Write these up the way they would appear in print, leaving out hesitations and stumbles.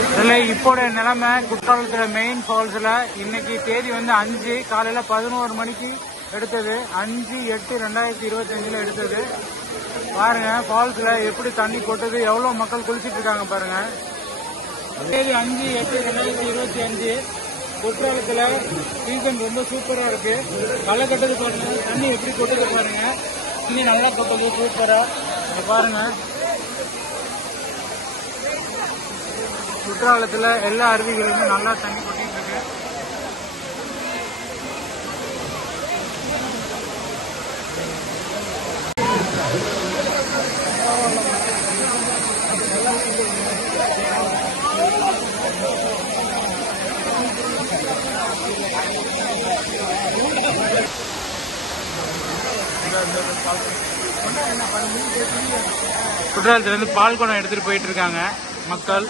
இதுல இப்போட நிலைமை குற்றாலத்துல மெயின் ஃபால்ஸ்ல இன்னைக்கு தேதி வந்து 5 காலையில 11 மணிக்கு எடுத்தது. 5/8/2025 எடுத்தது. பாருங்க ஃபால்ஸ்ல எப்படி தண்ணி கொட்டுது, எவ்வளவு மக்கள் குளிச்சிட்டு இருக்காங்க பாருங்க. தேதி 5/8/2025 குற்றாலத்துல சீசன் ரொம்ப சூப்பரா இருக்கு. களை கட்டுது பாருங்க, தண்ணி எப்படி கொட்டுது பாருங்க. தண்ணி நல்லா கொட்டுது சூப்பரா பாருங்க. குற்றாலத்துல எல்லா அருவிகளுமே நல்லா தண்ணி கொட்டிட்டு இருக்கு. குற்றாலத்துல இருந்து பால் குடம் எடுத்துட்டு போயிட்டு இருக்காங்க மக்கள்.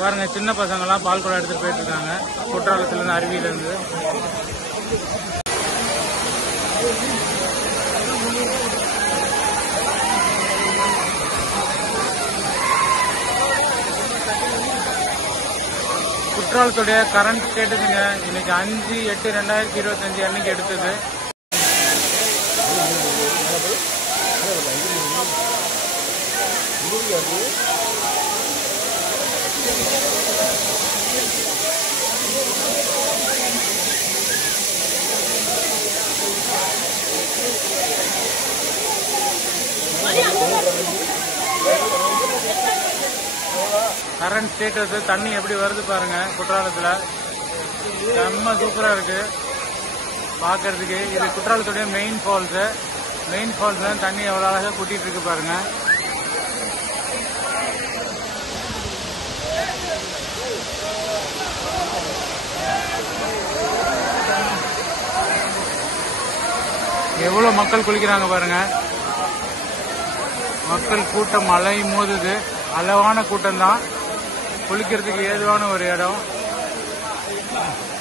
பாருங்க, சின்ன பசங்க எல்லாம் பால் குடம் எடுத்துட்டு போயிட்டு இருக்காங்க குற்றாலத்துல இருந்து, அருவியில இருந்து. குற்றாலத்துடைய கரண்ட் ஸ்டேட்டஸுங்க இன்னைக்கு 5/8/2025 அன்னைக்கு எடுத்தது. கரண்ட் ஸ்டேட்டஸ் தண்ணி எப்படி வருது பாருங்க. குற்றாலத்துல செம்ம சூப்பரா இருக்கு பாக்குறதுக்கு. இது குற்றாலத்துடைய மெயின் ஃபால்ஸ். மெயின் ஃபால்ஸ்ல தண்ணி எவ்வளவு அழகா கூட்டிட்டு இருக்கு பாருங்க. எவ்வளவு மக்கள் குளிக்கிறாங்க பாருங்க. மக்கள் கூட்டம் அலை மோதுது. அளவான கூட்டம் தான், குளிக்கிறதுக்கு ஏதுவான ஒரு இடம்.